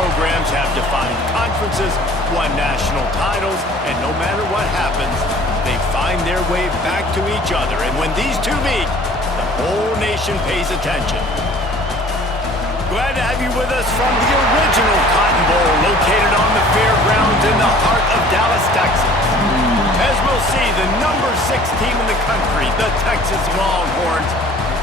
programs have defined conferences, won national titles, and no matter what happens, they find their way back to each other. And when these two meet, the whole nation pays attention. Glad to have you with us from the original Cotton Bowl, located on the fairgrounds in the heart of Dallas, Texas. As we'll see, the number 6 team in the country, the Texas Longhorns,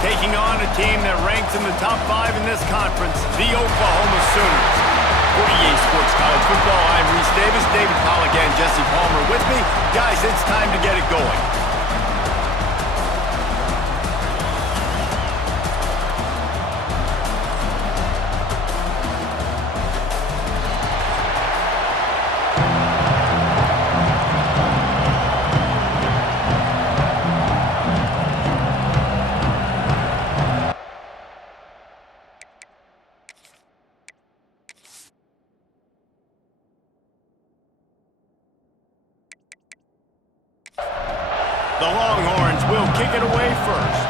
taking on a team that ranks in the top 5 in this conference, the Oklahoma Sooners. For EA Sports College Football, I'm Reese Davis, David Pollack, and Jesse Palmer with me. Guys, it's time to get it going. The Longhorns will kick it away first.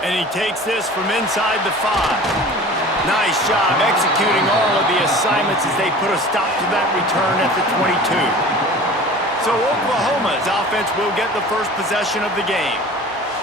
And he takes this from inside the 5. Nice job executing all of the assignments as they put a stop to that return at the 22. So Oklahoma's offense will get the first possession of the game.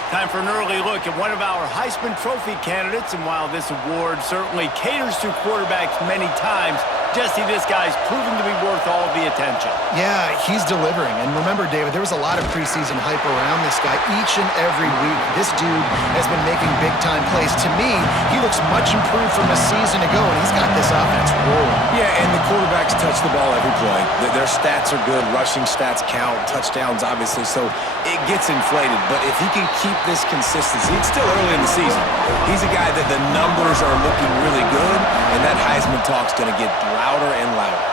Time for an early look at one of our Heisman Trophy candidates, and while this award certainly caters to quarterbacks many times, Jesse, this guy's proven to be worth all the attention. Yeah, he's delivering. And remember, David, there was a lot of preseason hype around this guy each and every week. This dude has been making big-time plays. To me, he looks much improved from a season ago, and he's got this offense rolling. Yeah, and the quarterbacks touch the ball every play. Their stats are good. Rushing stats count. Touchdowns, obviously. So it gets inflated. But if he can keep this consistency, it's still early in the season. He's a guy that the numbers are looking really good, and that Heisman talk's going to get louder and louder.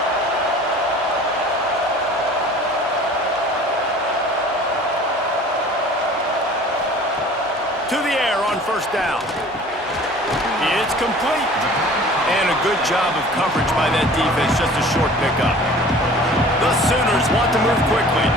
To the air on first down. It's complete. And a good job of coverage by that defense, just a short pickup. The Sooners want to move quickly.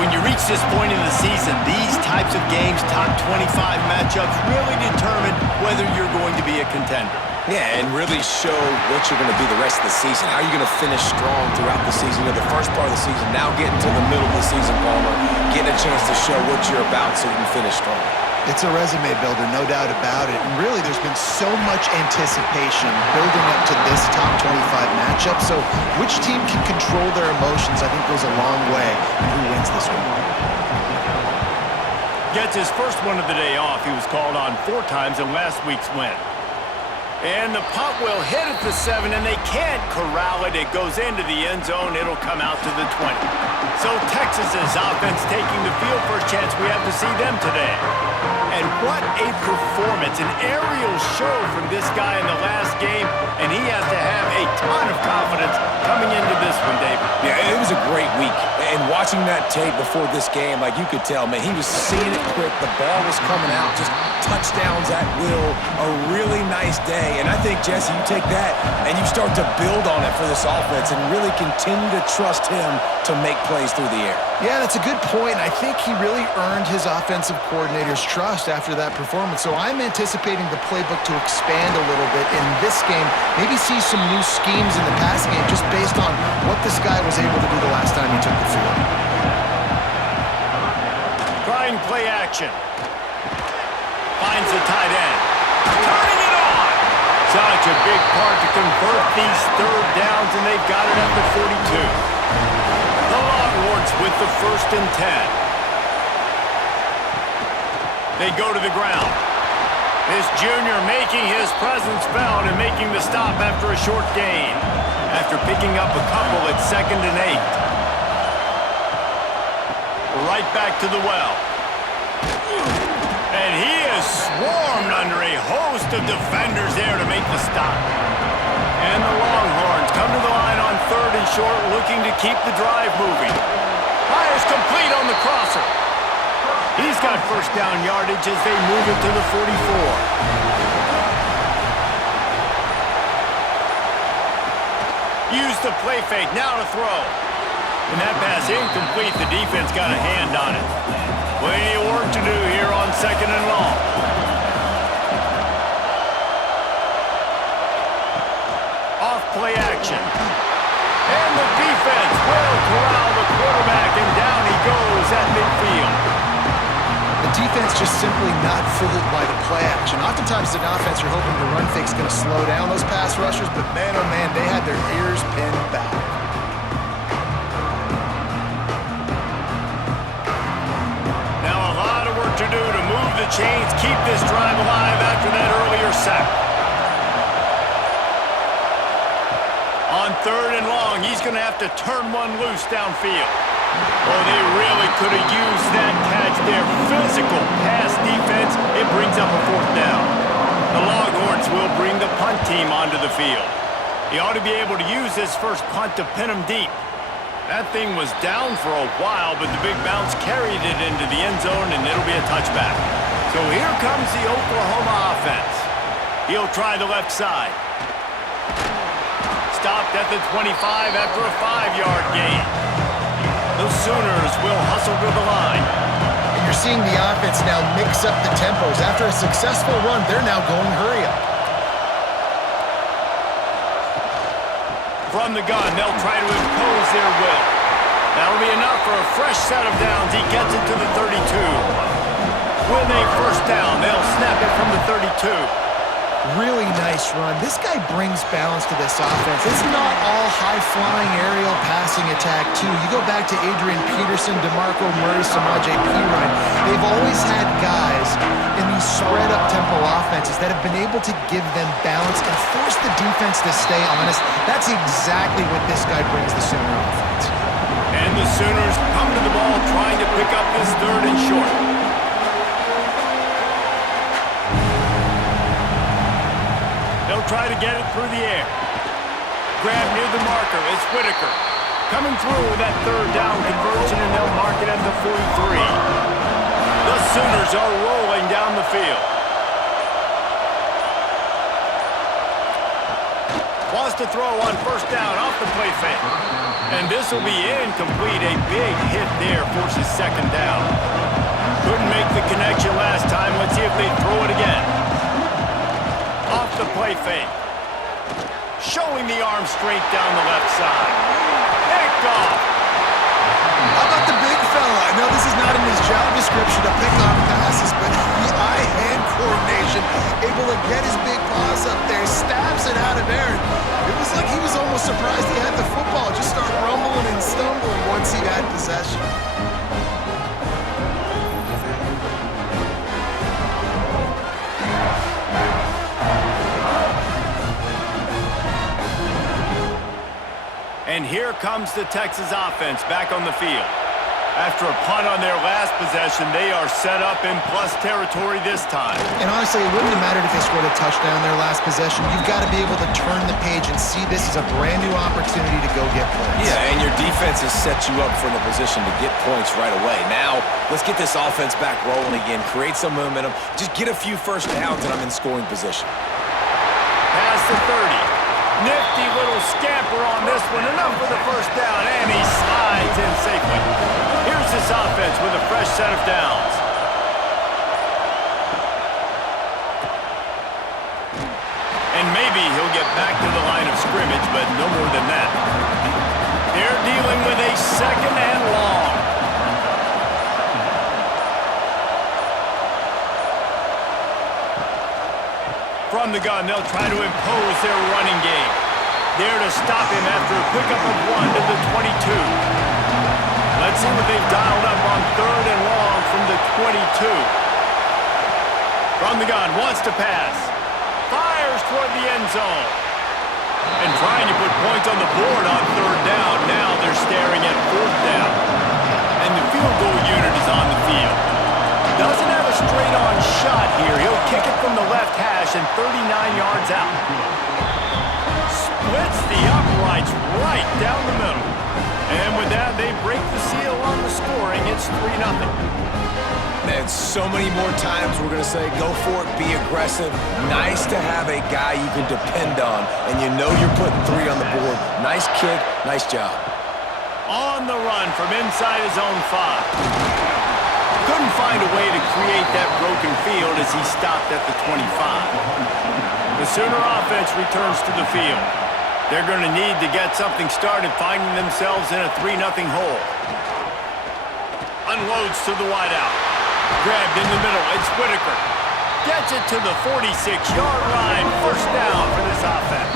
When you reach this point in the season, these types of games, top 25 matchups, really determine whether you're going to be a contender. Yeah, and really show what you're going to be the rest of the season. How are you going to finish strong throughout the season? You know, the first part of the season, now getting to the middle of the season, Palmer, getting a chance to show what you're about so you can finish strong. It's a resume builder, no doubt about it. And really, there's been so much anticipation building up to this top 25 matchup. So which team can control their emotions, I think, goes a long way in who wins this one. Gets his first one of the day off. He was called on 4 times in last week's win. And the punt will hit at the 7, and they can't corral it. It goes into the end zone. It'll come out to the 20. So Texas's offense taking the field. First chance we have to see them today. And what a performance, an aerial show from this guy in the last game, and he has to have a ton of confidence coming into this one, David. Yeah, it was a great week. And watching that tape before this game, like you could tell, man, he was seeing it quick. The ball was coming out, just touchdowns at will. A really nice day. And I think, Jesse, you take that and you start to build on it for this offense and really continue to trust him to make plays through the air. Yeah, that's a good point. I think he really earned his offensive coordinator's trust after that performance. So I'm anticipating the playbook to expand a little bit in this game. Maybe see some new schemes in the passing game just based on what this guy was able to do the last time he took the field. Trying play action. Finds the tight end. Turning it on. Such a big part to convert these third downs, and they've got it at the 42. The Longhorns with the 1st and 10. They go to the ground. This junior making his presence felt and making the stop after a short gain. After picking up a couple at 2nd and 8. Right back to the well. And he is swarmed under a host of defenders there to make the stop. And the Longhorns come to the line on 3rd and short, looking to keep the drive moving. Fires complete on the crosser. He's got first down yardage as they move it to the 44. Use the play fake, now to throw. And that pass incomplete, the defense got a hand on it. Plenty of work to do here on 2nd and long. play action. And the defense will corral the quarterback, and down he goes at midfield. The defense just simply not fooled by the play action. Oftentimes, an offense, you're hoping the run fake's going to slow down those pass rushers, but man, oh man, they had their ears pinned back. Now a lot of work to do to move the chains, keep this drive alive after that earlier sack. On 3rd and long, he's going to have to turn one loose downfield. Oh, they really could have used that catch there. Physical pass defense. It brings up a 4th down. The Longhorns will bring the punt team onto the field. He ought to be able to use his first punt to pin him deep. That thing was down for a while, but the big bounce carried it into the end zone, and it'll be a touchback. So here comes the Oklahoma offense. He'll try the left side. Stopped at the 25 after a 5-yard gain. The Sooners will hustle to the line. And you're seeing the offense now mix up the tempos. After a successful run, they're now going hurry up. From the gun, they'll try to impose their will. That'll be enough for a fresh set of downs. He gets it to the 32. With a first down, they'll snap it from the 32. Really nice run. This guy brings balance to this offense. It's not all high-flying aerial passing attack, too. You go back to Adrian Peterson, DeMarco Murray, Samaje Perine. They've always had guys in these spread-up tempo offenses that have been able to give them balance and force the defense to stay honest. That's exactly what this guy brings the Sooner offense. And the Sooners come to the ball trying to pick up this 3rd and short. They'll try to get it through the air. Grab near the marker. It's Whitaker. Coming through with that 3rd down conversion, and they'll mark it at the 43. The Sooners are rolling down the field. Wants to throw on 1st down off the play fake. And this will be incomplete. A big hit there forces 2nd down. Couldn't make the connection last time. Let's see if they throw it again. Off the play fake. Showing the arm strength down the left side. Picked off. How about the big fella? I know this is not in his job description to pick off passes, but the eye-hand coordination, able to get his big paws up there, stabs it out of there. It was like he was almost surprised he had the football. Just start rumbling and stumbling once he had possession. And here comes the Texas offense back on the field. After a punt on their last possession, they are set up in plus territory this time. And honestly, it wouldn't have mattered if they scored a touchdown their last possession. You've got to be able to turn the page and see this as a brand new opportunity to go get points. Yeah, and your defense has set you up for the position to get points right away. Now, let's get this offense back rolling again, create some momentum, just get a few first downs, and I'm in scoring position. Past the 30. Nifty little scamper on this one. Enough for the first down, and he slides in safely. Here's this offense with a fresh set of downs. And maybe he'll get back to the line of scrimmage, but no more than that. They're dealing with a 2nd and long. From the gun, they'll try to impose their running game. There to stop him after a pickup of 1 to the 22. Let's see what they've dialed up on 3rd and long from the 22. From the gun, wants to pass. Fires toward the end zone. And trying to put points on the board on 3rd down. Now they're staring at 4th down. And the field goal unit is on the field. Doesn't have a straight-on shot here. He'll kick it from the left hash and 39 yards out. Splits the uprights right down the middle. And with that, they break the seal on the scoring. It's 3-0. Man, so many more times we're going to say, go for it, be aggressive. Nice to have a guy you can depend on, and you know you're putting 3 on the board. Nice kick, nice job. On the run from inside his own 5. Couldn't find a way to create that broken field as he stopped at the 25. The Sooner offense returns to the field. They're going to need to get something started, finding themselves in a 3-0 hole. Unloads to the wideout. Grabbed in the middle. It's Whitaker. Gets it to the 46-yard line. First down for this offense.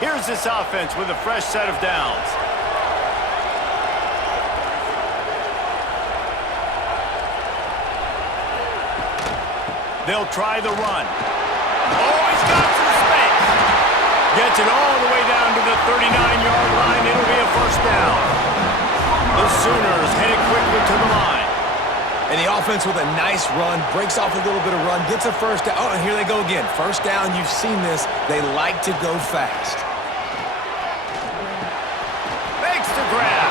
Here's this offense with a fresh set of downs. They'll try the run. Oh, he's got some space. Gets it all the way down to the 39-yard line. It'll be a first down. The Sooners headed quickly to the line. And the offense with a nice run, breaks off a little bit of run, gets a first down. Oh, and here they go again. First down, you've seen this. They like to go fast. Makes the grab.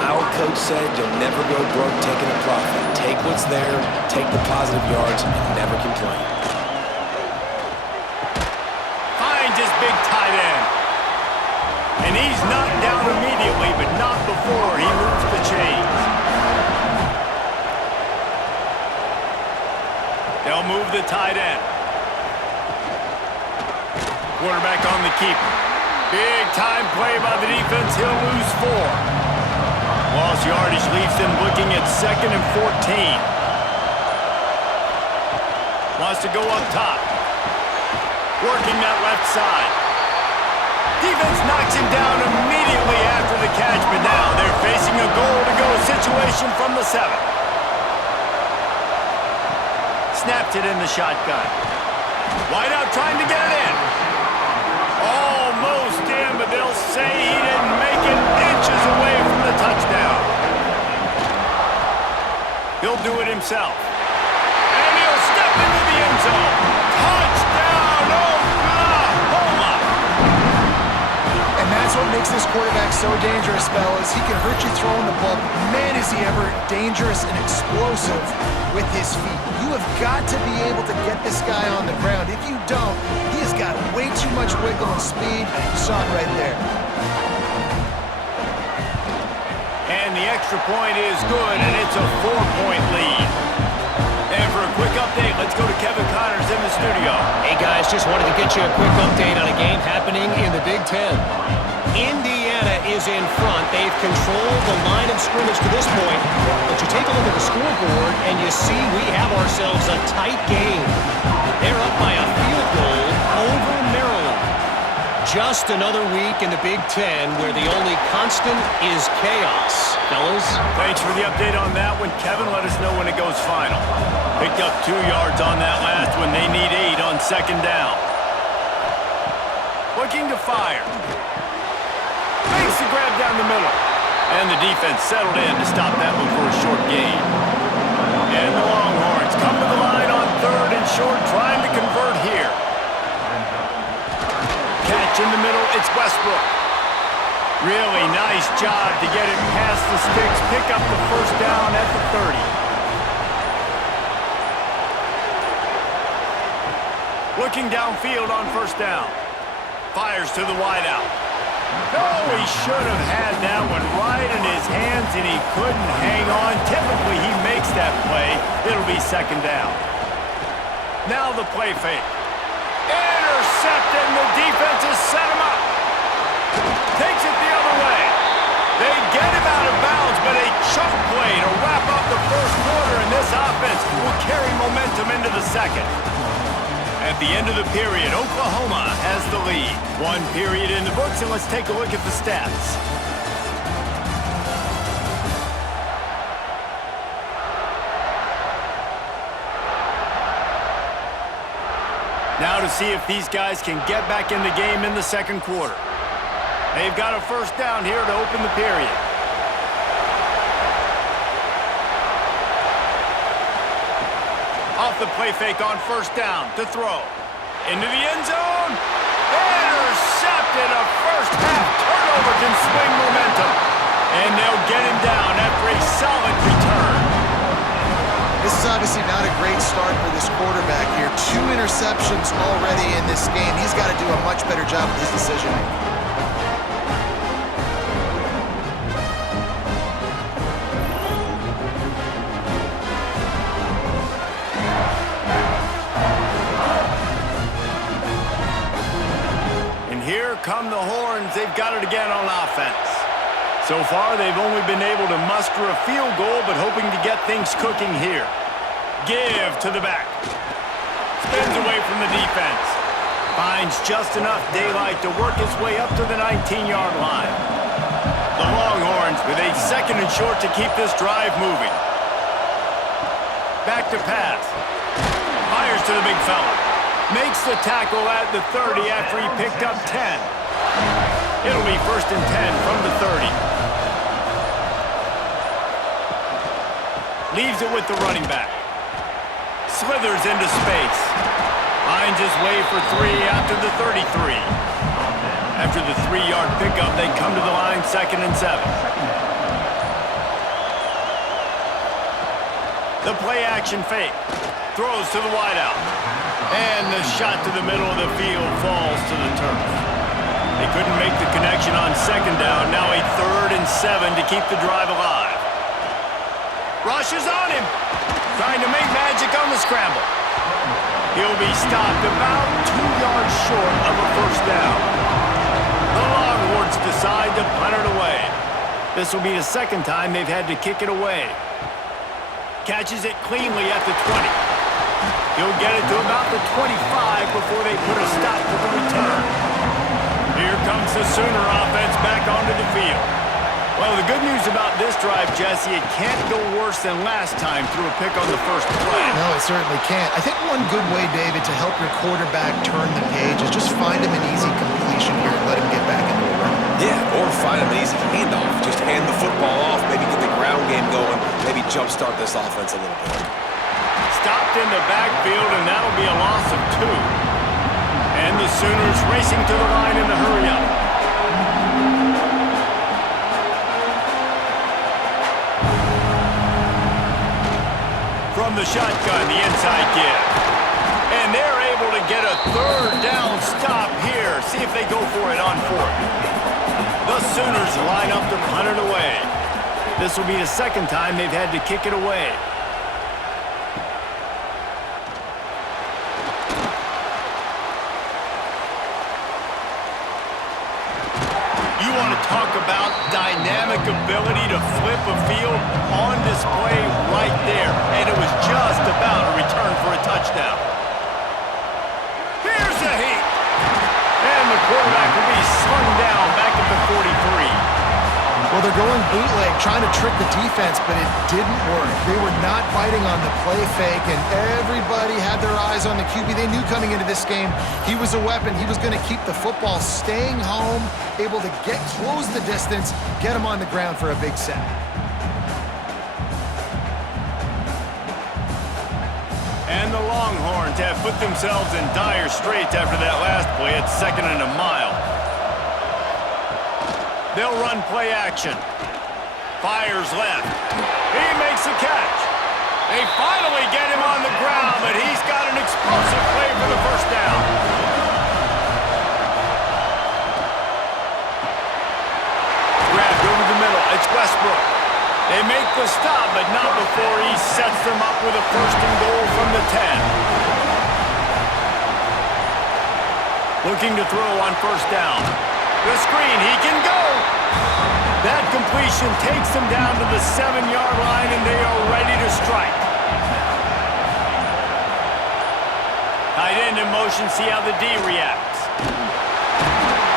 My old coach said you'll never go broke taking a profit. Take what's there, take the positive yards, and never complain. Finds his big tight end. And he's knocked down immediately, but not before he moves the chains. They'll move the tight end. Quarterback on the keeper. Big time play by the defense. He'll lose 4. Lost yardage leaves them looking at 2nd and 14. Wants to go up top. Working that left side. Defense knocks him down immediately after the catch, but now they're facing a goal-to-go situation from the 7. Snaps it in the shotgun. Wideout trying to get it in. Almost in, but they'll say he didn't make it, inches away from the touchdown. He'll do it himself. And he'll step into the end zone. Touchdown, Oklahoma! And that's what makes this quarterback so dangerous, fellas. He can hurt you throwing the ball. Man, is he ever dangerous and explosive with his feet. You have got to be able to get this guy on the ground. If you don't, he has got way too much wiggle and speed. You saw it right there. And the extra point is good, and it's a 4-point lead. And for a quick update, let's go to Kevin Connors in the studio. Hey guys, just wanted to get you a quick update on a game happening in the Big Ten. Indiana is in front. They've controlled the line of scrimmage to this point. But you take a look at the scoreboard, and you see we have ourselves a tight game. They're up by a field goal over Maryland. Just another week in the Big Ten where the only constant is chaos. Fellas? Thanks for the update on that one. Kevin, let us know when it goes final. Picked up 2 yards on that last one. They need 8 on 2nd down. Looking to fire. Makes the grab down the middle. And the defense settled in to stop that one for a short gain. And the Longhorns come to the line on 3rd and short, trying to convert here. Catch in the middle, it's Westbrook. Really nice job to get it past the sticks, pick up the first down at the 30. Looking downfield on 1st down. Fires to the wideout. Oh, he should have had that one right in his hands, and he couldn't hang on. Typically, he makes that play. It'll be 2nd down. Now the play fake. Intercepted, and the defense has set him up. Takes it the other way. They get him out of bounds, but a chunk play to wrap up the first quarter, and this offense will carry momentum into the 2nd. At the end of the period, Oklahoma has the lead. 1 period in the books, and let's take a look at the stats. Now to see if these guys can get back in the game in the 2nd quarter. They've got a first down here to open the period. Off the play fake on 1st down to throw. Into the end zone. Intercepted. A first half turnover can swing momentum. And they'll get him down after a solid return. This is obviously not a great start for this quarterback here. 2 interceptions already in this game. He's got to do a much better job with his decision-making. come the horns. They've got it again on offense. So far, they've only been able to muster a field goal, but hoping to get things cooking here. Give to the back. Spins away from the defense. Finds just enough daylight to work his way up to the 19-yard line. The Longhorns with a 2nd and short to keep this drive moving. Back to pass. Fires to the big fella. Makes the tackle at the 30 after he picked up 10. It'll be 1st and 10 from the 30. Leaves it with the running back. Slithers into space. Finds his way for 3 out to the 33. After the 3-yard pickup, they come to the line 2nd and 7. The play action fake. Throws to the wideout. And the shot to the middle of the field falls to the turf. They couldn't make the connection on 2nd down. Now a 3rd and 7 to keep the drive alive. Rushes on him. Trying to make magic on the scramble. He'll be stopped about 2 yards short of a 1st down. The Longhorns decide to punt it away. This will be the 2nd time they've had to kick it away. Catches it cleanly at the 20. He'll get it to about the 25 before they put a stop to the return. Here comes the Sooner offense back onto the field. Well, the good news about this drive, Jesse, it can't go worse than last time through a pick on the first play. No, it certainly can't. I think one good way, David, to help your quarterback turn the page is just find him an easy completion here and let him get back into the run. Yeah, or find him an easy handoff. Just hand the football off, maybe get the ground game going, maybe jumpstart this offense a little bit. Stopped in the backfield, and that'll be a loss of 2. And the Sooners racing to the line in the hurry-up. From the shotgun, the inside give. And they're able to get a 3rd down stop here. See if they go for it on 4th. The Sooners line up to punt it away. This will be the 2nd time they've had to kick it away. You want to talk about dynamic ability to flip a field on display right there. And it was just about a return for a touchdown. Here's the heat. And the quarterback will be slung down back at the 43. Well, they're going bootleg, trying to trick the defense, but it didn't work. They were not biting on the play fake, and everybody had their eyes on the QB. They knew coming into this game he was a weapon. He was going to keep the football, staying home, able to close the distance, get him on the ground for a big sack. And the Longhorns have put themselves in dire straits after that last play at 2nd and a mile. They'll run play action. Fires left. He makes a catch. They finally get him on the ground, but he's got an explosive play for the 1st down. Grabbed over the middle. It's Westbrook. They make the stop, but not before he sets them up with a 1st and goal from the 10. Looking to throw on 1st down. The screen, he can go. That completion takes them down to the 7-yard line, and they are ready to strike. Tight end in motion, see how the D reacts.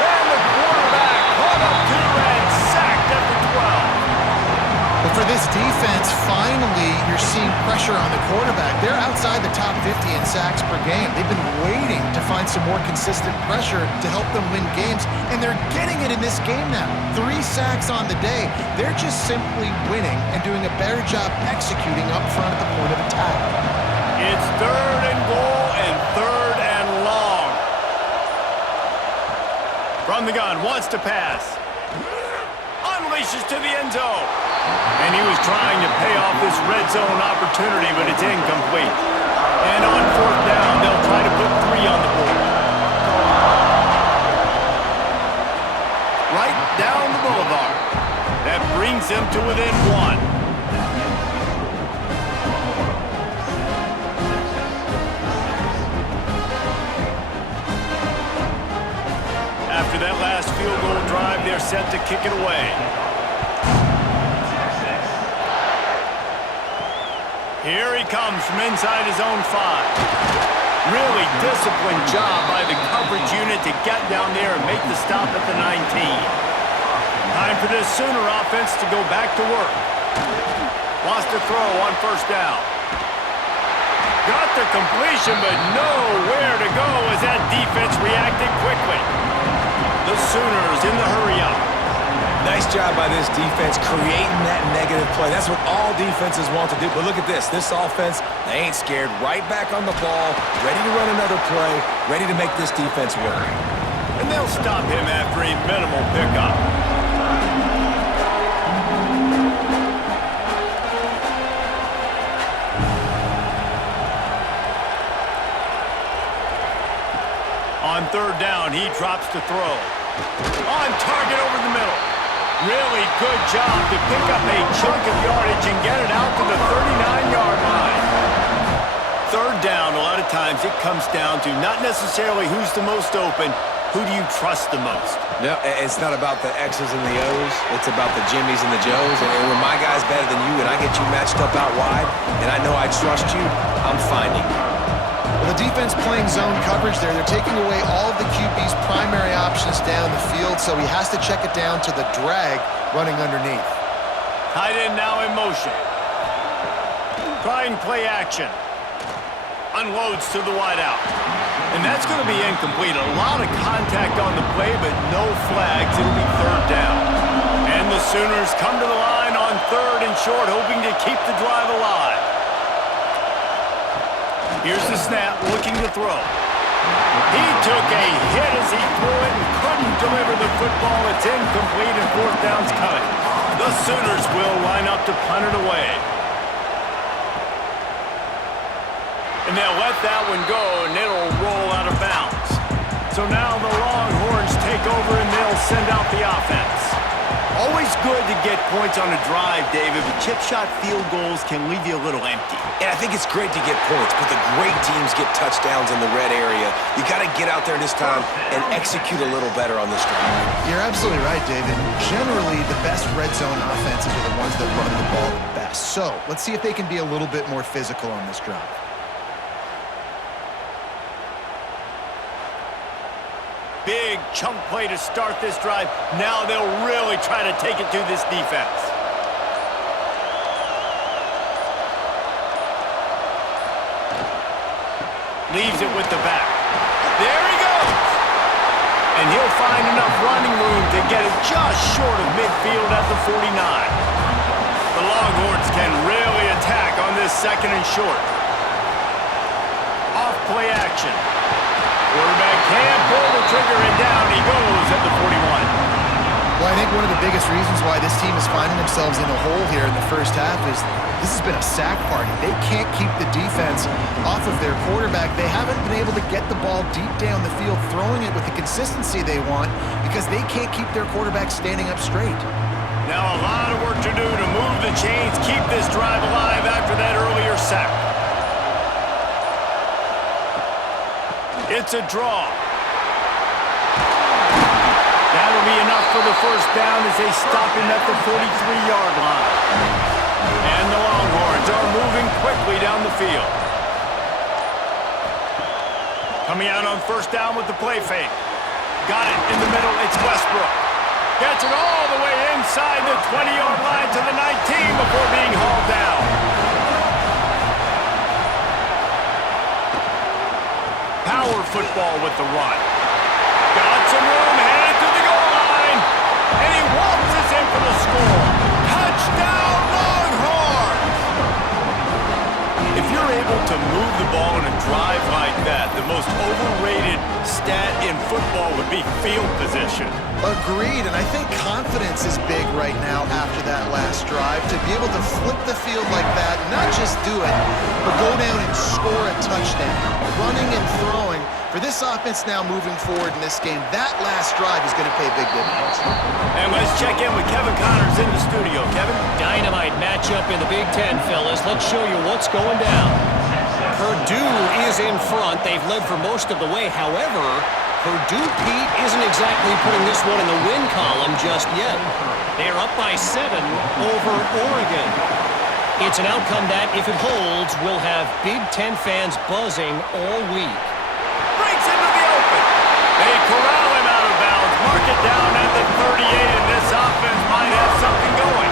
And the quarterback caught up to and sacked at the 12. But for this defense, finally, you're seeing pressure on the quarterback. They're outside the top 50 in sacks per game. They've been waiting to find some more consistent pressure to help them win games, and they're getting it in this game now. 3 sacks on the day. They're just simply winning and doing a better job executing up front at the point of attack. It's 3rd and goal and 3rd and long. From the gun, wants to pass. Unleashes to the end zone. And he was trying to pay off this red zone opportunity, but it's incomplete. And on 4th down, they'll try to put 3 on the board. Right down the boulevard. That brings them to within 1. After that last last field goal drive, they're set to kick it away. Here he comes from inside his own 5. Really disciplined job by the coverage unit to get down there and make the stop at the 19. Time for this Sooner offense to go back to work. Wants to throw on first down. Got the completion, but nowhere to go as that defense reacted quickly. The Sooners in the hurry-up. Nice job by this defense creating that negative play. That's what all defenses want to do. But look at this. This offense, they ain't scared. Right back on the ball, ready to run another play, ready to make this defense work. And they'll stop him after a minimal pickup. On third down, he drops to throw. On target over the middle. Really good job to pick up a chunk of yardage and get it out to the 39-yard line. Third down, a lot of times it comes down to not necessarily who's the most open, who do you trust the most? No, it's not about the X's and the O's. It's about the Jimmies and the Joes. And when my guy's better than you and I get you matched up out wide and I know I trust you, I'm finding you. Well, the defense playing zone coverage there. They're taking away all of the QB's primary options down the field, so he has to check it down to the drag running underneath. Tight end now in motion. Trying play action. Unloads to the wideout. And that's going to be incomplete. A lot of contact on the play, but no flags. It'll be third down. And the Sooners come to the line on third and short, hoping to keep the drive alive. Here's the snap, looking to throw. He took a hit as he threw it and couldn't deliver the football. It's incomplete and fourth down's coming. The Sooners will line up to punt it away. And they'll let that one go, and it'll roll out of bounds. So now the Longhorns take over, and they'll send out the offense. Always good to get points on a drive, David, but chip shot field goals can leave you a little empty. And I think it's great to get points, but the great teams get touchdowns in the red area. You got to get out there this time and execute a little better on this drive. You're absolutely right, David. Generally, the best red zone offenses are the ones that run the ball the best. So let's see if they can be a little bit more physical on this drive. Big chunk play to start this drive. Now they'll really try to take it to this defense. Leaves it with the back. There he goes! And he'll find enough running room to get it just short of midfield at the 49. The Longhorns can really attack on this second and short. Off play action. Quarterback can't pull the trigger, and down he goes at the 41. Well, I think one of the biggest reasons why this team is finding themselves in a hole here in the first half is this has been a sack party. They can't keep the defense off of their quarterback. They haven't been able to get the ball deep down the field, throwing it with the consistency they want because they can't keep their quarterback standing up straight. Now a lot of work to do to move the chains, keep this drive alive after that earlier sack. It's a draw. That'll be enough for the first down as they stop him at the 43-yard line. And the Longhorns are moving quickly down the field. Coming out on first down with the play fake. Got it in the middle. It's Westbrook. Gets it all the way inside the 20-yard line to the 19 before being hauled down. Power football with the run. Got some room, headed to the goal line. And he waltzes in for the score. Touchdown, Longhorns! If you're able to move the ball in a drive like that, the most overrated stat in football would be field position. Agreed, and I think confidence is big right now after that last drive. To be able to flip the field like that, not just do it, but go down and score a touchdown. Running and throwing. For this offense now moving forward in this game, that last drive is going to pay big dividends. And let's check in with Kevin Connors in the studio. Kevin? Dynamite matchup in the Big Ten, fellas. Let's show you what's going down. Purdue is in front. They've led for most of the way. However, Purdue, Pete, isn't exactly putting this one in the win column just yet. They're up by 7 over Oregon. It's an outcome that, if it holds, will have Big Ten fans buzzing all week. Breaks into the open. They corral him out of bounds. Mark it down at the 38, and this offense might have something going.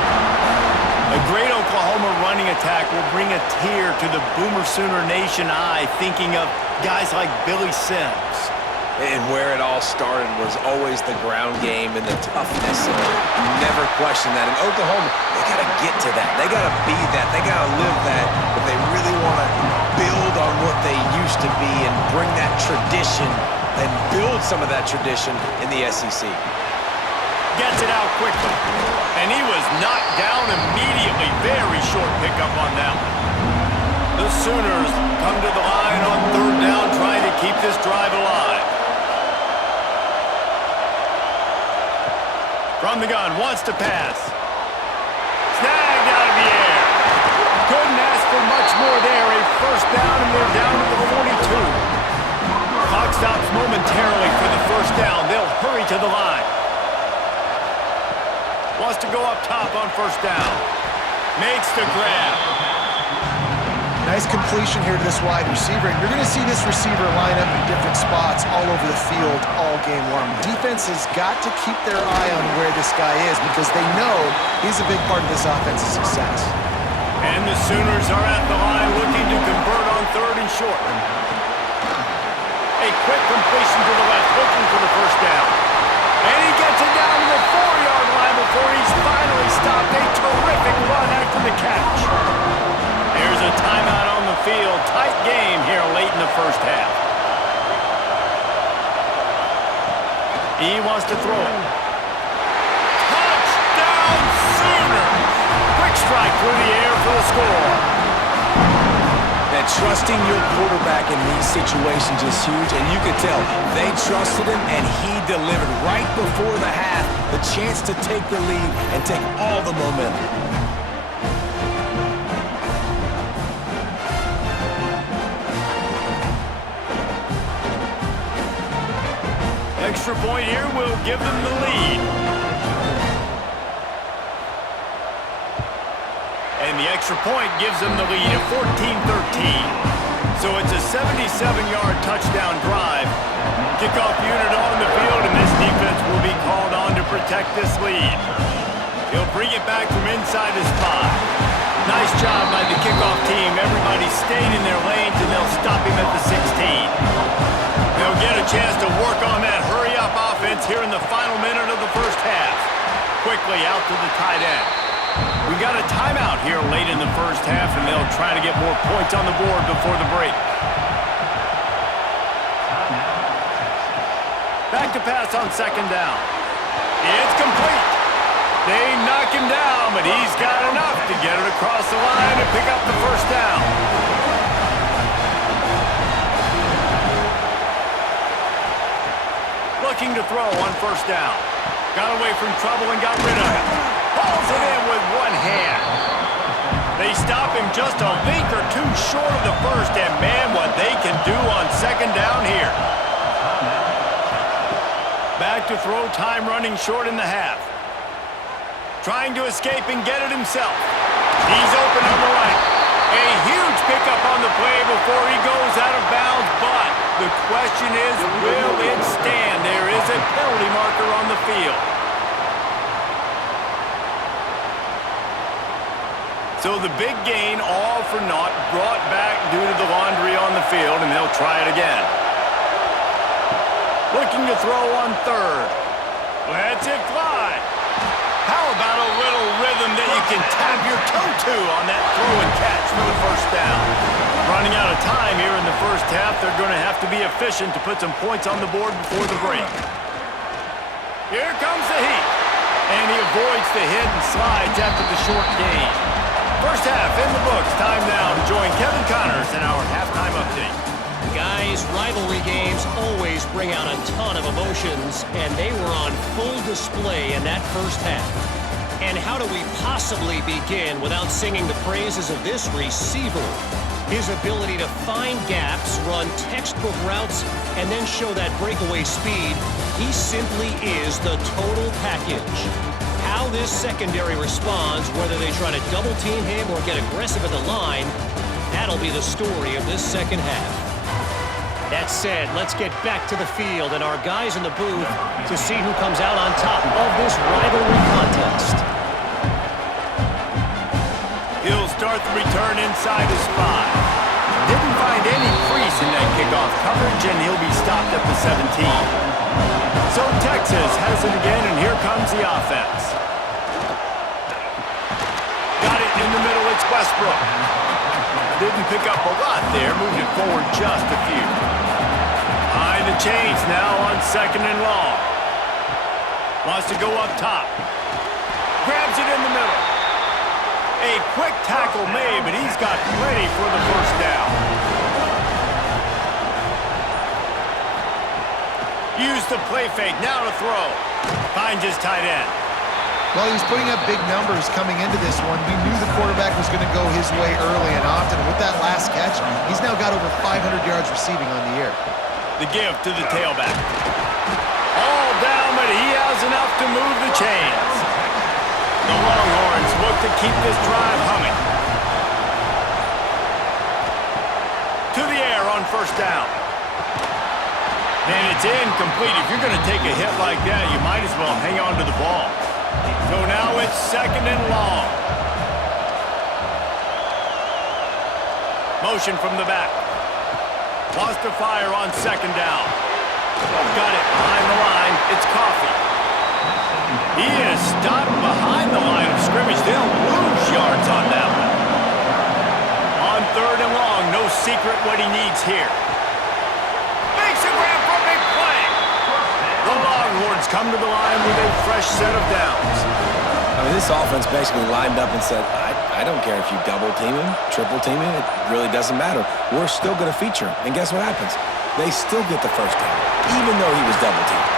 A great Oklahoma running attack will bring a tear to the Boomer Sooner Nation eye, thinking of guys like Billy Sims. And where it all started was always the ground game and the toughness. And never question that. In Oklahoma, they got to get to that. They got to be that. They got to live that if they really want to build on what they used to be and bring that tradition and build some of that tradition in the SEC. Gets it out quickly. And he was knocked down immediately. Very short pickup on that one. The Sooners come to the line on 3rd down, trying to keep this drive alive. From the gun, wants to pass. Snagged out of the air. Couldn't ask for much more there. A 1st down, and they're down to the 42. Clock stops momentarily for the 1st down. They'll hurry to the line. Wants to go up top on 1st down. Makes the grab. Nice completion here to this wide receiver, and you're going to see this receiver line up in different spots all over the field all game long. Defense has got to keep their eye on where this guy is because they know he's a big part of this offense's success. And the Sooners are at the line looking to convert on 3rd and short. A quick completion to the left, looking for the 1st down. And he gets it down to the 4-yard line before he's finally stopped. A terrific run after the catch. There's a timeout on the field. Tight game here late in the 1st half. He wants to throw it. Touchdown Sooners! Quick strike through the air for the score. And trusting your quarterback in these situations is huge, and you could tell they trusted him, and he delivered right before the half, the chance to take the lead and take all the momentum. Extra point here will give them the lead. And the extra point gives them the lead at 14-13. So it's a 77-yard touchdown drive. Kickoff unit on the field, and this defense will be called on to protect this lead. He'll bring it back from inside his 5. Nice job by the kickoff team. Everybody stayed in their lanes, and they'll stop him at the 16. They'll get a chance to work on that hurry-up offense here in the final minute of the 1st half. Quickly out to the tight end. We've got a timeout here late in the 1st half, and they'll try to get more points on the board before the break. Back to pass on 2nd down. It's complete. They knock him down, but he's got enough to get it across the line and pick up the 1st down. Looking to throw on 1st down. Got away from trouble and got rid of it. Pulls it in with one hand. They stop him just a link or two short of the 1st, and man, what they can do on 2nd down here. Back to throw, time running short in the half. Trying to escape and get it himself. He's open on the right. A huge pickup on the play before he goes out of bounds, but the question is, will it stand? There is a penalty marker on the field. So the big gain, all for naught, brought back due to the laundry on the field, and they'll try it again. Looking to throw on 3rd. Lets it fly. How about a little rhythm that you can tap your toe to on that throw and catch for the 1st down? Running out of time here in the 1st half, they're going to have to be efficient to put some points on the board before the break. Here comes the heat. And he avoids the hit and slides after the short gain. 1st half in the books. Time now to join Kevin Connors in our halftime update. Guys, rivalry games always bring out a ton of emotions, and they were on full display in that 1st half. And how do we possibly begin without singing the praises of this receiver? His ability to find gaps, run textbook routes, and then show that breakaway speed, he simply is the total package. How this secondary responds, whether they try to double-team him or get aggressive at the line, that'll be the story of this second half. That said, let's get back to the field and our guys in the booth to see who comes out on top of this rivalry contest. He'll start the return inside his 5. Didn't find any crease in that kickoff coverage, and he'll be stopped at the 17. So Texas has it again, and here comes the offense. Got it in the middle, it's Westbrook. Didn't pick up a lot there, moved it forward just a few. Behind the chains now on 2nd and long. Wants to go up top. Grabs it in the middle. A quick tackle made, but he's got plenty for the first down. Use the play fake, now to throw. Finds his tight end. Well, he was putting up big numbers coming into this one. We knew the quarterback was going to go his way early and often. And with that last catch, he's now got over 500 yards receiving on the year. The give to the tailback. All down, but he has enough to move the chains. The Longhorns look to keep this drive humming. To the air on first down. And it's incomplete. If you're going to take a hit like that, you might as well hang on to the ball. So now it's 2nd and long. Motion from the back. Wants to fire on 2nd down. Got it behind the line. It's Coffee. He is stopped behind the line of scrimmage. They'll lose yards on that one. On 3rd and long, no secret what he needs here. Makes a grab for a big play. The Longhorns come to the line with a fresh set of downs. I mean, this offense basically lined up and said, I don't care if you double-team him, triple-team him. It really doesn't matter. We're still going to feature him. And guess what happens? They still get the first down, even though he was double-teamed.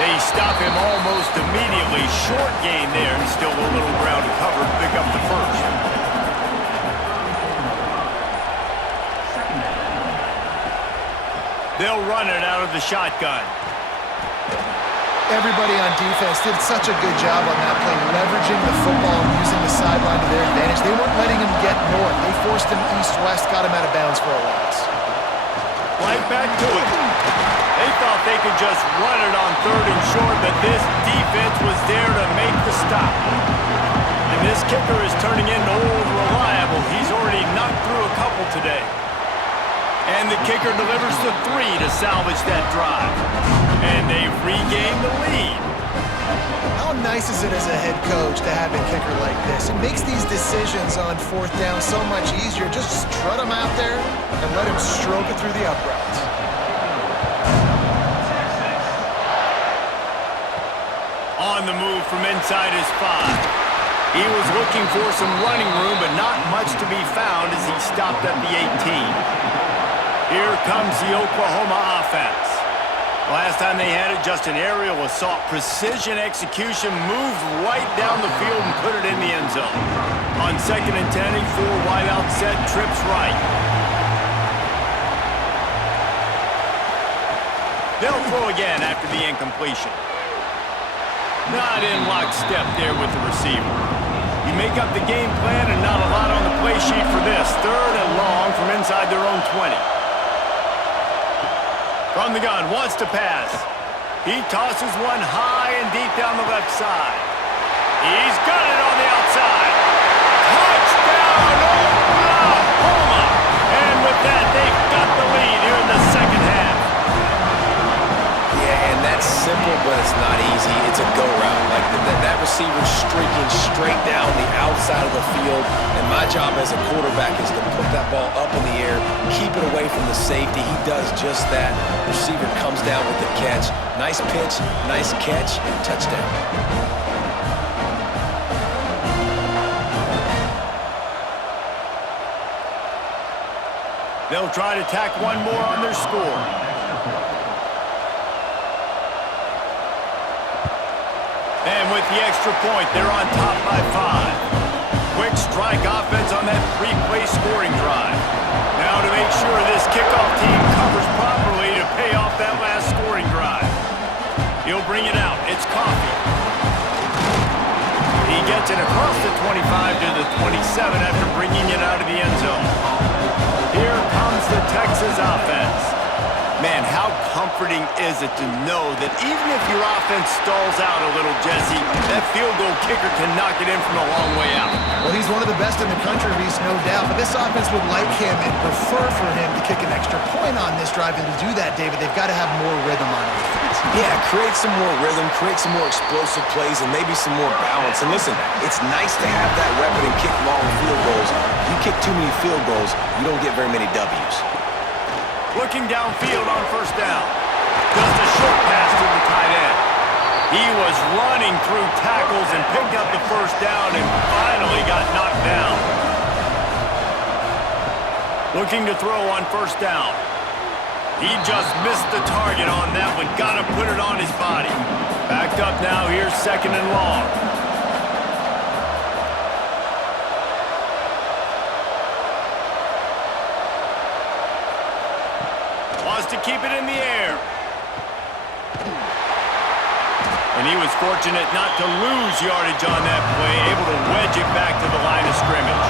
They stop him almost immediately. Short gain there, and still a little ground to cover to pick up the first. They'll run it out of the shotgun. Everybody on defense did such a good job on that play, leveraging the football and using the sideline to their advantage. They weren't letting him get north. They forced him east-west, got him out of bounds for a loss. Right back to it. They thought they could just run it on 3rd and short, but this defense was there to make the stop. And this kicker is turning into old reliable. He's already knocked through a couple today. And the kicker delivers the 3 to salvage that drive. And they've regained the lead. How nice is it as a head coach to have a kicker like this? It makes these decisions on 4th down so much easier. Just strut him out there and let him stroke it through the uprights. On the move from inside his 5. He was looking for some running room, but not much to be found as he stopped at the 18. Here comes the Oklahoma offense. Last time they had it, just an aerial assault. Precision execution, moved right down the field and put it in the end zone. On 2nd and 10, a 4 wide out set, trips right. They'll throw again after the incompletion. Not in lockstep there with the receiver. You make up the game plan and not a lot on the play sheet for this. 3rd and long from inside their own 20. From the gun, wants to pass. He tosses one high and deep down the left side. He's got it on the outside. Touchdown, Oklahoma! And with that, they've got the lead here in the second half. Yeah, and that's simple, but it's not easy. It's a go route. Like that receiver's streaking straight down the outside of the field, and my job as a quarterback is to put that ball up in the air, keep it away from the safety. He does just that. Receiver comes down with the catch. Nice pitch, nice catch, touchdown. They'll try to tack one more on their score. And with the extra point, they're on top by 5. Quick strike offense on that 3-play scoring drive. make sure this kickoff team covers properly to pay off that last scoring drive. He'll bring it out. It's Coffee. He gets it across the 25 to the 27 after bringing it out of the end zone. Here comes the Texas offense. Man, how comforting is it to know that even if your offense stalls out a little, Jesse, that field goal kicker can knock it in from a long way out. Well, he's one of the best in the country, Reese, no doubt. But this offense would like him and prefer for him to kick an extra point on this drive. And to do that, David, they've got to have more rhythm on offense. Yeah, create some more rhythm, create some more explosive plays, and maybe some more balance. And listen, it's nice to have that weapon and kick long field goals. If you kick too many field goals, you don't get very many W's. Looking downfield on first down. Just a short pass to the tight end. He was running through tackles and picked up the first down and finally got knocked down. Looking to throw on first down. He just missed the target on that one. Got to put it on his body. Backed up now. Here's second and long. To keep it in the air. And he was fortunate not to lose yardage on that play, able to wedge it back to the line of scrimmage.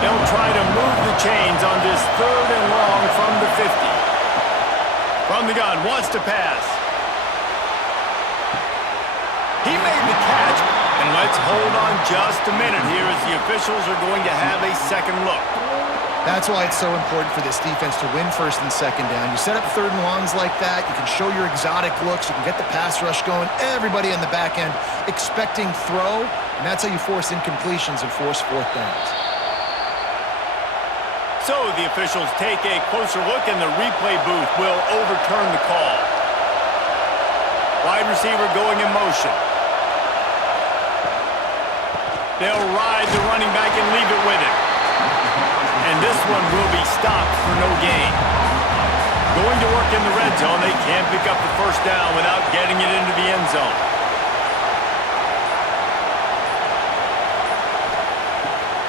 They'll try to move the chains on this third and long from the 50. From the gun, wants to pass. He made the catch, and let's hold on just a minute here as the officials are going to have a second look. That's why it's so important for this defense to win first and second down. You set up third and longs like that, you can show your exotic looks, you can get the pass rush going, everybody in the back end expecting throw, and that's how you force incompletions and force fourth downs. So the officials take a closer look, and the replay booth will overturn the call. Wide receiver going in motion. They'll ride the running back and leave it with him. And this one will be stopped for no gain. Going to work in the red zone. They can't pick up the first down without getting it into the end zone.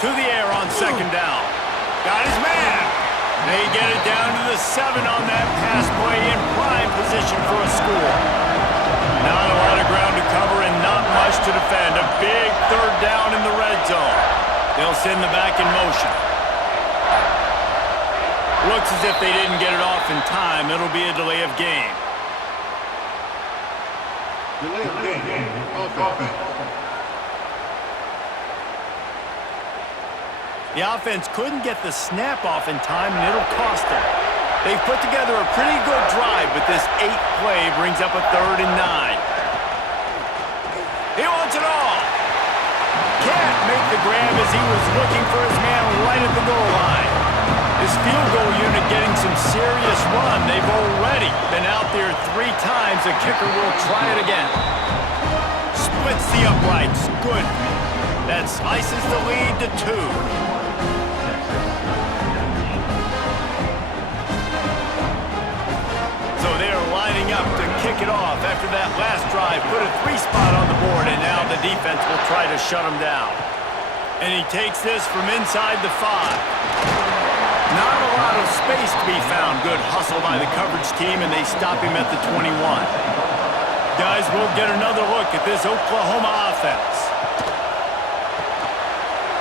To the air on second down. Got his man. They get it down to the 7 on that pass play in prime position for a score. Not a lot of ground to cover and not much to defend. A big third down in the red zone. They'll send the back in motion. Looks as if they didn't get it off in time. It'll be a delay of game. Delay of game. Offense. The offense couldn't get the snap off in time, and it'll cost them. They've put together a pretty good drive, but this 8th play brings up a 3rd and 9. He wants it all. Can't make the grab as he was looking for his man right at the goal line. This field goal unit getting some serious run. They've already been out there 3 times. The kicker will try it again. Splits the uprights. Good. That slices the lead to 2. So they're lining up to kick it off after that last drive. Put a 3 spot on the board, and now the defense will try to shut him down. And he takes this from inside the 5. Not a lot of space to be found. Good hustle by the coverage team, and they stop him at the 21. Guys, we'll get another look at this Oklahoma offense.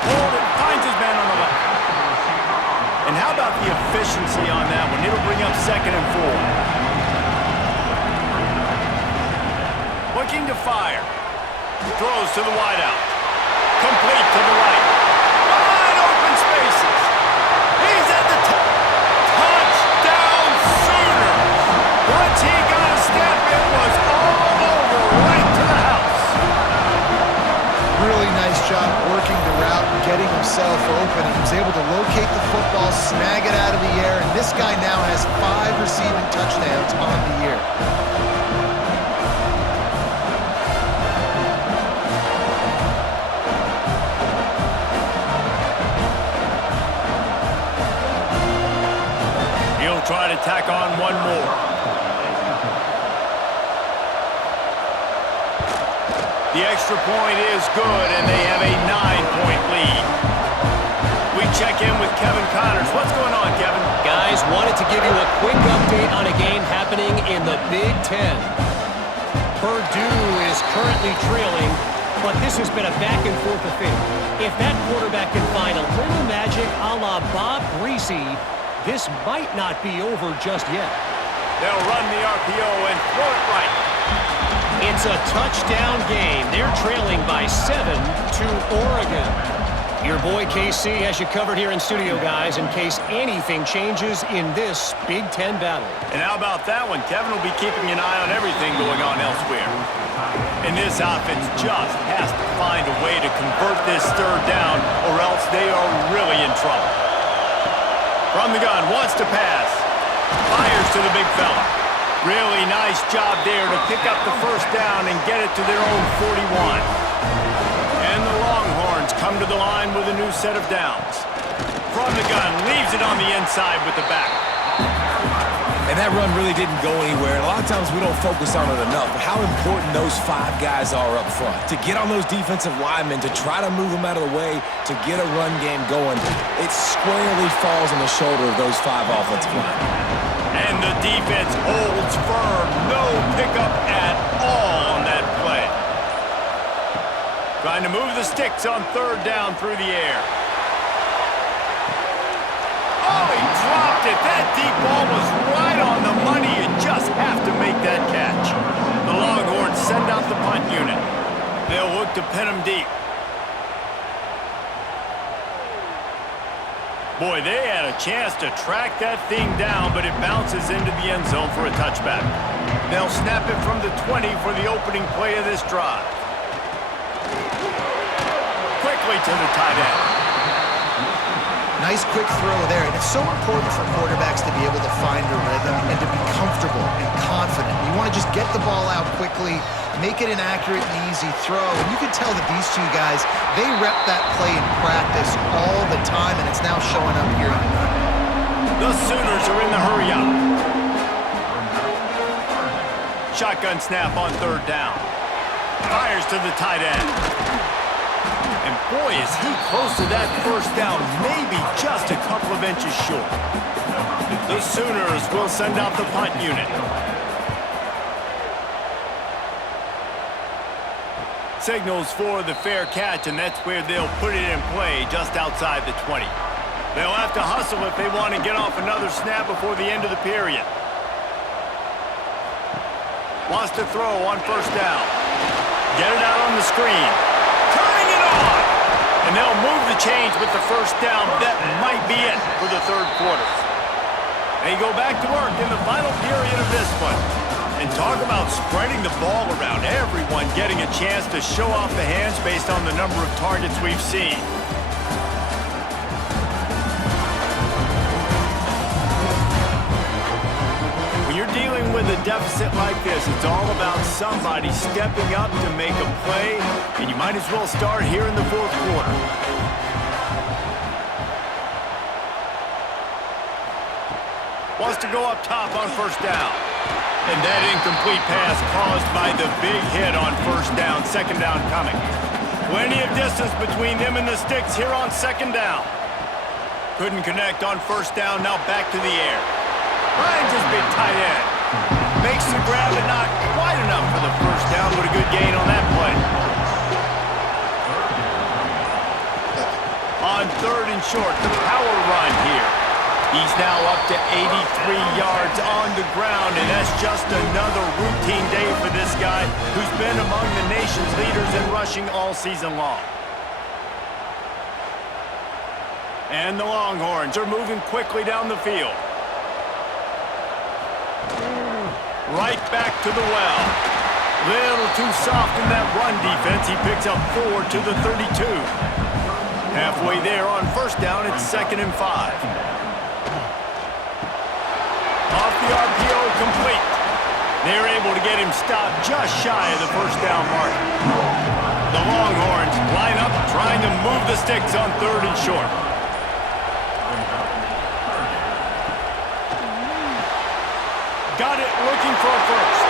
Holden finds his man on the left. And how about the efficiency on that one? It'll bring up 2nd and 4. Looking to fire. Throws to the wideout. Complete to the right. Wide open spaces. He's at the touchdown Sooners. Once he got a step, it was all over right to the house. Really nice job working the route and getting himself open. He was able to locate the football, snag it out of the air, and this guy now has 5 receiving touchdowns on the year. Try to tack on one more. The extra point is good, and they have a 9-point lead. We check in with Kevin Connors. What's going on, Kevin? Guys, wanted to give you a quick update on a game happening in the Big Ten. Purdue is currently trailing, but this has been a back-and-forth affair. If that quarterback can find a little magic a la Bob Greasy, this might not be over just yet. They'll run the RPO and throw it right. It's a touchdown game. They're trailing by 7 to Oregon. Your boy KC has you covered here in studio, guys, in case anything changes in this Big Ten battle. And how about that one? Kevin will be keeping an eye on everything going on elsewhere. And this offense just has to find a way to convert this third down, or else they are really in trouble. From the gun, wants to pass. Fires to the big fella. Really nice job there to pick up the first down and get it to their own 41. And the Longhorns come to the line with a new set of downs. From the gun, leaves it on the inside with the back. And that run really didn't go anywhere. And a lot of times we don't focus on it enough, but how important those 5 guys are up front. To get on those defensive linemen, to try to move them out of the way, to get a run game going, it squarely falls on the shoulder of those 5 offensive linemen. And the defense holds firm. No pickup at all on that play. Trying to move the sticks on third down through the air. Oh, he dropped it. That deep ball was right on the money. You just have to make that catch. The Longhorns send out the punt unit. They'll look to pin him deep. Boy, they had a chance to track that thing down, but it bounces into the end zone for a touchback. They'll snap it from the 20 for the opening play of this drive. Quickly to the tight end. Nice quick throw there, and it's so important for quarterbacks to be able to find a rhythm and to be comfortable and confident. You want to just get the ball out quickly, make it an accurate and easy throw, and you can tell that these two guys, they rep that play in practice all the time, and it's now showing up here on the night. The Sooners are in the hurry-up. Shotgun snap on third down. Fires to the tight end. And boy, is he close to that first down, maybe just a couple of inches short. The Sooners will send out the punt unit. Signals for the fair catch, and that's where they'll put it in play, just outside the 20. They'll have to hustle if they want to get off another snap before the end of the period. Wants to throw on first down. Get it out on the screen. Turning it on! And they'll move the chains with the first down. That might be it for the third quarter. They go back to work in the final period of this one. And talk about spreading the ball around. Everyone getting a chance to show off the hands based on the number of targets we've seen. When you're dealing with a deficit like this, it's all about somebody stepping up to make a play, and you might as well start here in the fourth quarter. Wants to go up top on first down. And that incomplete pass caused by the big hit on first down, second down coming. Plenty of distance between them and the sticks here on second down. Couldn't connect on first down, now back to the air. Finds his big tight end. Makes the grab, but not quite enough for the first down, but a good gain on that play. On third and short, the power run here. He's now up to 83 yards on the ground, and that's just another routine day for this guy who's been among the nation's leaders in rushing all season long. And the Longhorns are moving quickly down the field. Right back to the well. Little too soft in that run defense. He picks up 4 to the 32. Halfway there on first down, it's 2nd and 5. Off the RPO, complete. They're able to get him stopped just shy of the first down mark. The Longhorns line up, trying to move the sticks on third and short. Got it, looking for a first.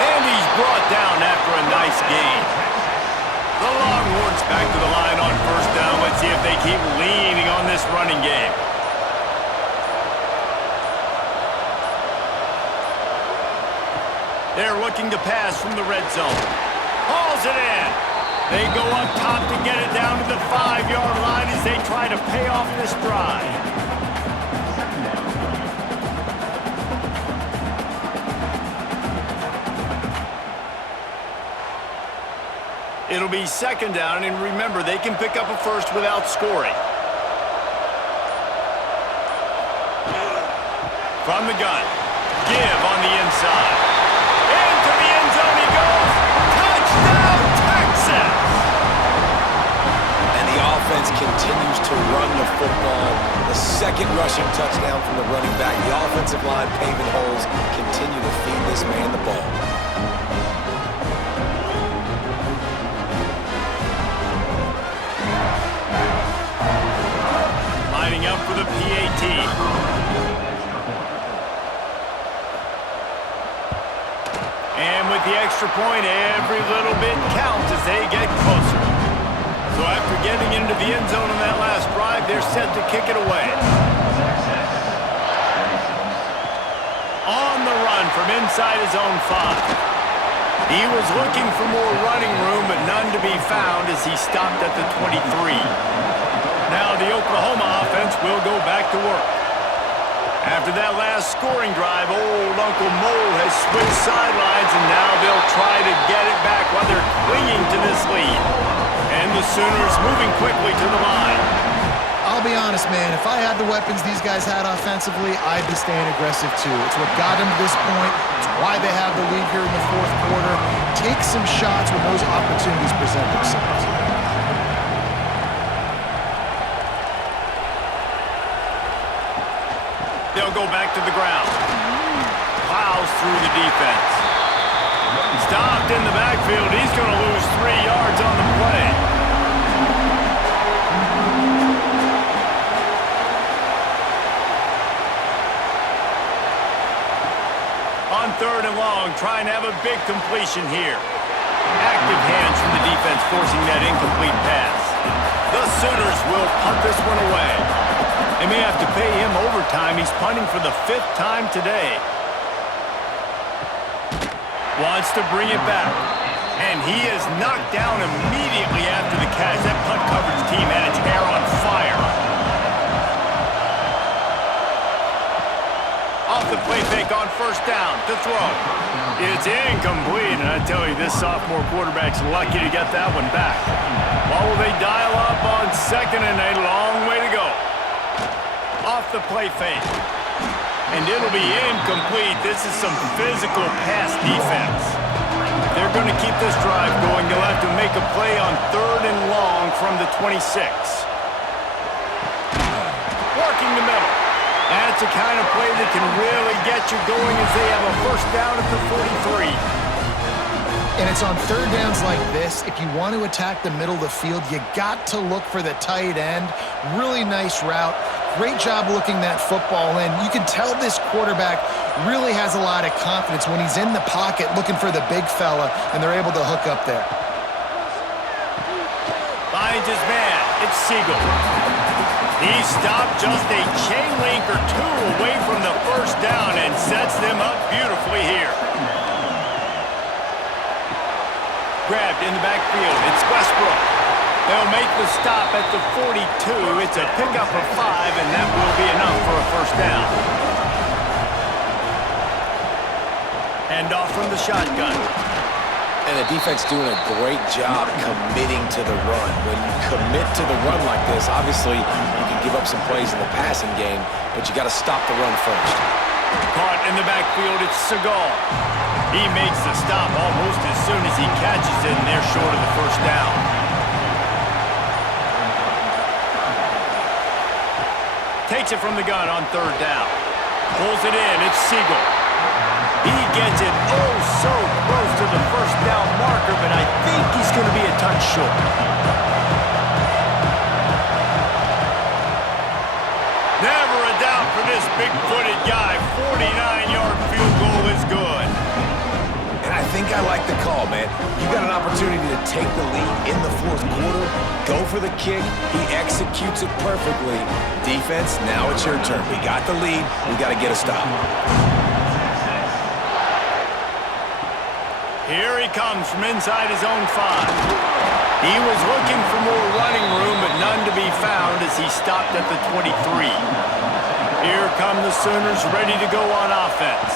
And he's brought down after a nice gain. The Longhorns back to the line on first down. Let's see if they keep leaning on this running game. They're looking to pass from the red zone. Hauls it in. They go up top to get it down to the 5-yard line as they try to pay off this drive. It'll be second down, and remember, they can pick up a first without scoring. From the gun, give on the inside. Into the end zone he goes. Touchdown, Texas! And the offense continues to run the football. The second rushing touchdown from the running back. The offensive line paving holes continue to feed this man the ball. Lining up for the PAT. And with the extra point, every little bit counts as they get closer. So after getting into the end zone on that last drive, they're set to kick it away. On the run from inside his own 5. He was looking for more running room, but none to be found as he stopped at the 23. Now the Oklahoma offense will go back to work. After that last scoring drive, old Uncle Mo has switched sidelines, and now they'll try to get it back while they're clinging to this lead. And the Sooners moving quickly to the line. I'll be honest, man. If I had the weapons these guys had offensively, I'd be staying aggressive too. It's what got them to this point. It's why they have the lead here in the fourth quarter. Take some shots when those opportunities present themselves. They'll go back to the ground. Plows through the defense. Stopped in the backfield. He's going to lose 3 yards on the play. On third and long, trying to have a big completion here. Active hands from the defense forcing that incomplete pass. The Sooners will punt this one away. They may have to pay him overtime. He's punting for the 5th time today. Wants to bring it back. And he is knocked down immediately after the catch. That punt coverage team had its hair on fire. Off the play fake on first down to throw. It's incomplete, and I tell you, this sophomore quarterback's lucky to get that one back. What will they dial up on second and a long way to go? Off the play fake. And it'll be incomplete. This is some physical pass defense. If they're going to keep this drive going, they'll have to make a play on third and long from the 26. Working the middle. That's the kind of play that can really get you going as they have a first down at the 43. And it's on third downs like this, if you want to attack the middle of the field, you got to look for the tight end. Really nice route. Great job looking that football in. You can tell this quarterback really has a lot of confidence when he's in the pocket looking for the big fella, and they're able to hook up there. Finds his man. It's Siegel. He stopped just a chain link or two away from the first down and sets them up beautifully here. Grabbed in the backfield. It's Westbrook. They'll make the stop at the 42. It's a pickup of 5, and that will be enough for a first down. Hand off from the shotgun. And the defense doing a great job committing to the run. When you commit to the run like this, obviously you can give up some plays in the passing game, but you got to stop the run first. Caught in the backfield, it's Seagal. He makes the stop almost as soon as he catches it, and they're short of the first down. Takes it from the gun on third down. Pulls it in, it's Siegel. He gets it oh so close to the first down marker, but I think he's going to be a touch short. Never a doubt for this big-footed guy. 49-yard field goal is good. And I think I like the call, man. You got an opportunity to take the lead in the fourth quarter. Go for the kick. He executes it perfectly. Defense, now it's your turn. We got the lead. We got to get a stop. Here he comes from inside his own 5. He was looking for more running room, but none to be found as he stopped at the 23. Here come the Sooners ready to go on offense.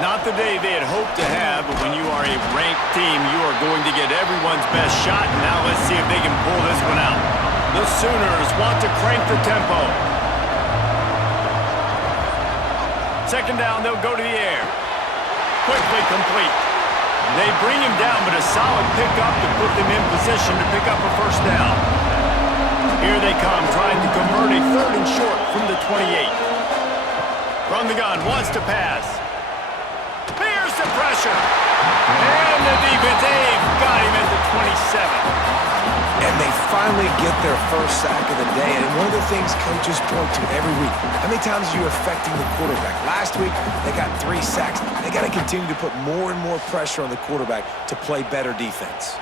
Not the day they had hoped to have, but when you are a ranked team, you are going to get everyone's best shot, and now let's see if they can pull this one out. The Sooners want to crank the tempo. Second down, they'll go to the air. Quickly complete. They bring him down, but a solid pickup to put them in position to pick up a first down. Here they come, trying to convert a 3rd and short from the 28. From the gun, wants to pass. Here's the pressure. And the defense, they've got him at the 27. And they finally get their first sack of the day. And one of the things coaches point to every week, how many times are you affecting the quarterback? Last week, they got 3 sacks. They got to continue to put more and more pressure on the quarterback to play better defense.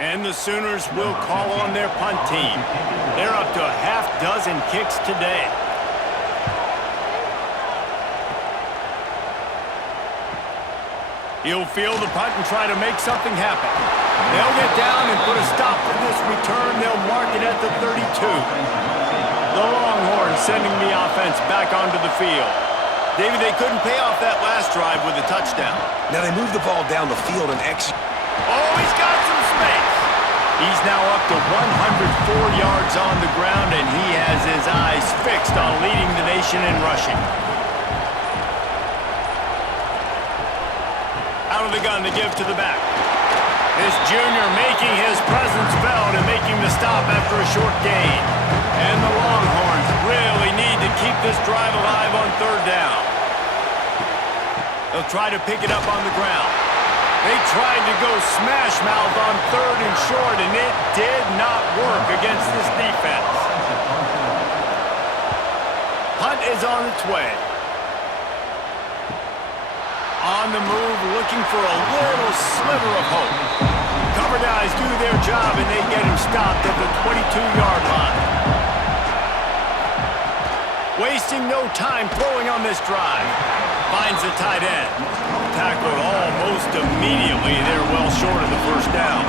And the Sooners will call on their punt team. They're up to a half dozen kicks today. He'll field the punt and try to make something happen. They'll get down and put a stop to this return. They'll mark it at the 32. The Longhorns sending the offense back onto the field. David, they couldn't pay off that last drive with a touchdown. Now they move the ball down the field and execute. Oh, he's got some space. He's now up to 104 yards on the ground, and he has his eyes fixed on leading the nation in rushing. Out of the gun to give to the back. This junior making his presence felt and making the stop after a short gain. And the Longhorns really need to keep this drive alive on 3rd down. They'll try to pick it up on the ground. They tried to go smash mouth on 3rd and short, and it did not work against this defense. Hunt is on its way. On the move, looking for a little sliver of hope. Cover guys do their job, and they get him stopped at the 22-yard line. Wasting no time throwing on this drive. Finds the tight end. Tackled almost immediately. They're well short of the first down.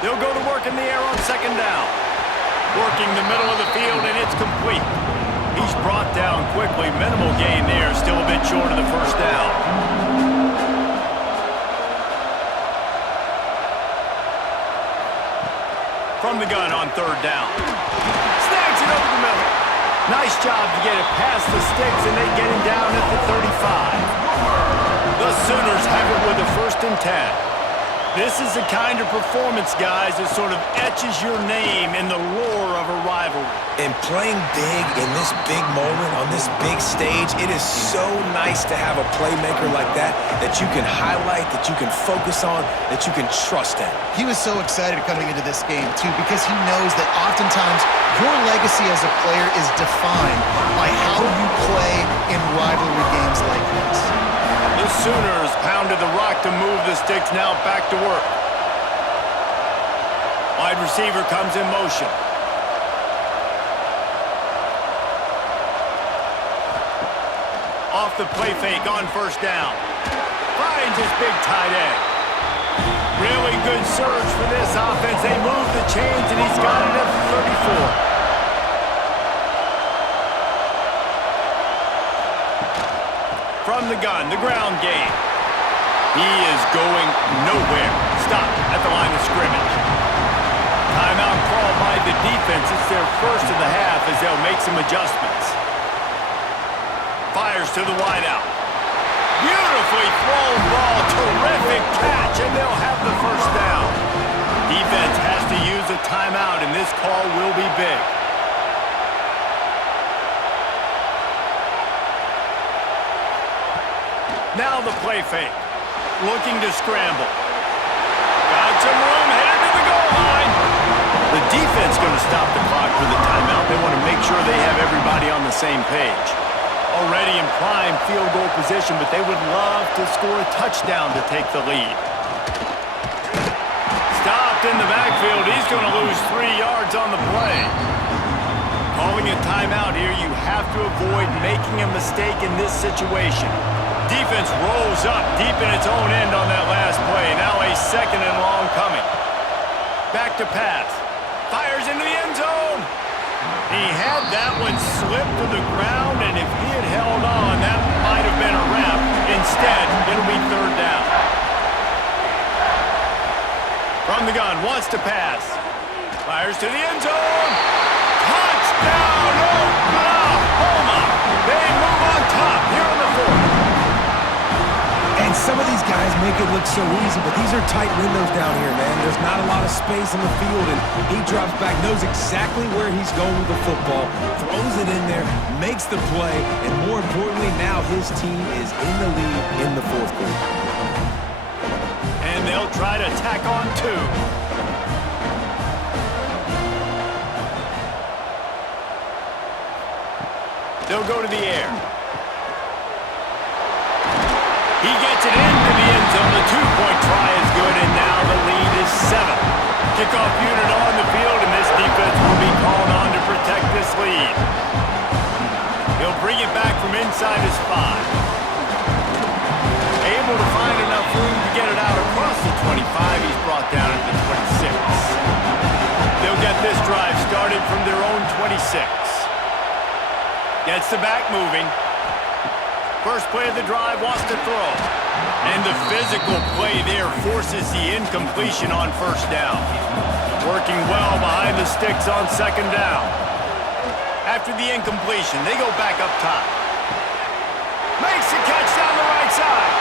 They'll go to work in the air on 2nd down. Working the middle of the field, and it's complete. He's brought down quickly. Minimal gain there, still a bit short of the first down. From the gun on 3rd down. Snags it over the middle. Nice job to get it past the sticks, and they get him down at the 35. The Sooners have it with a 1st and 10. This is the kind of performance, guys, that sort of etches your name in the lore of a rivalry. And playing big in this big moment, on this big stage, it is so nice to have a playmaker like that you can highlight, that you can focus on, that you can trust in. He was so excited coming into this game, too, because he knows that oftentimes your legacy as a player is defined by how you play in rivalry games like this. The Sooners pounded the rock to move the sticks, now back to work. Wide receiver comes in motion. Off the play fake on 1st down. Finds his big tight end. Really good surge for this offense. They move the chains, and he's got it at the 34. From the gun, the ground game. He is going nowhere. Stopped at the line of scrimmage. Timeout called by the defense. It's their first of the half as they'll make some adjustments. Fires to the wideout. Beautifully thrown ball. Terrific catch, and they'll have the first down. Defense has to use a timeout, and this call will be big. Now the play fake. Looking to scramble. Got some room, headed to the goal line. make sure they have everybody on the same page. Already in prime field goal position, but they would love to score a touchdown to take the lead. Stopped in the backfield. He's going to lose 3 yards on the play. Calling a timeout here, you have to avoid making a mistake in this situation. Defense rolls up deep in its own end on that last play. Now a 2nd and long coming. Back to pass. Fires into the end zone. He had that one slip to the ground, and if he had held on, that might have been a wrap. Instead, it'll be 3rd down. From the gun, wants to pass. Fires to the end zone. Touchdown, Oklahoma! They move on top here on the 4th. And some of these guys make it look so easy, but these are tight windows down here, man. There's not a lot of space on the field, and he drops back, knows exactly where he's going with the football, throws it in there, makes the play, and more importantly, now his team is in the lead in the 4th quarter. And they'll try to tack on 2. They'll go to the air. He gets it into the end zone. The 2-point try is good, and now the lead is 7. Kickoff unit on the field, and this defense will be called on to protect this lead. He'll bring it back from inside his 5. Able to find enough room to get it out across the 25. He's brought down at the 26. They'll get this drive started from their own 26. Gets the back moving. First play of the drive, wants to throw. And the physical play there forces the incompletion on 1st down. Working well behind the sticks on 2nd down. After the incompletion, they go back up top. Makes the catch down the right side.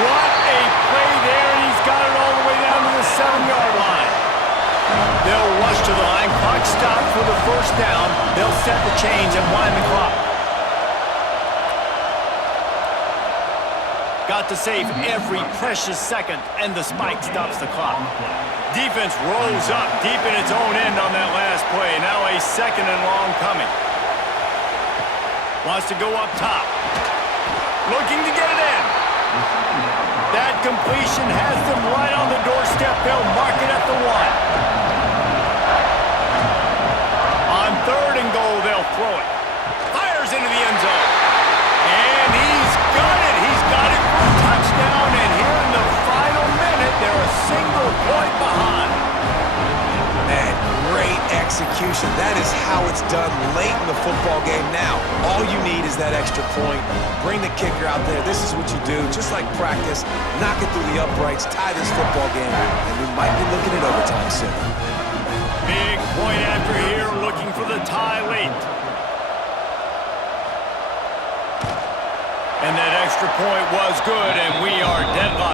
What a play there, and he's got it all the way down to the 7-yard line. They'll rush to the line. Clock stopped for the 1st down. They'll set the chains and wind the clock. Got to save every precious second, and the spike stops the clock. Defense rolls up deep in its own end on that last play. Now a 2nd and long coming. Wants to go up top. Looking to get it in. That completion has them right on the doorstep. They'll mark it at the 1. On 3rd and goal, they'll throw it. Fires into the end zone. And he's got it. He's got it for a touchdown. And here in the final minute, they're a single point behind. Man, great execution. That is how it's done late in the football game. Now, all you need is that extra point. Bring the kicker out there. This is what you do. Just like practice, knock it through the uprights, tie this football game, and we might be looking at overtime soon. Big point after here, looking for the tie late. And that extra point was good, and we are deadlocked.